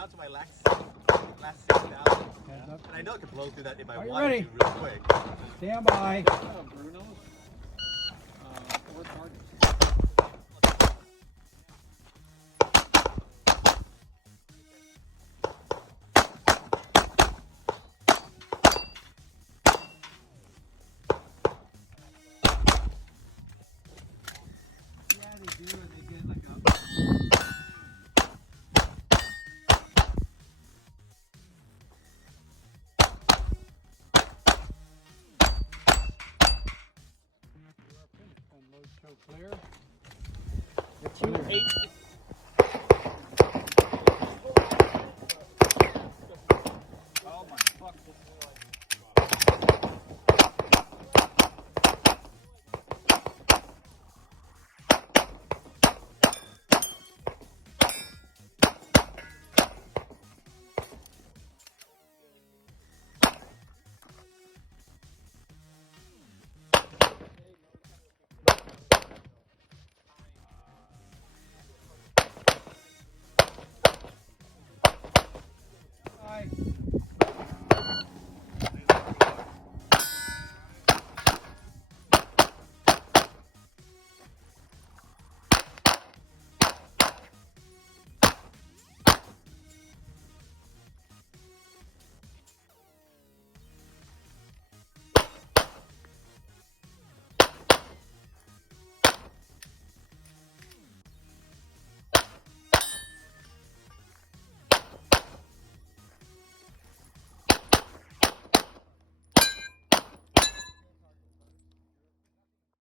down to my last 6,000. Heads up. And I know it could blow through that if I Are you wanted ready? to real quick. Stand by. Bruno.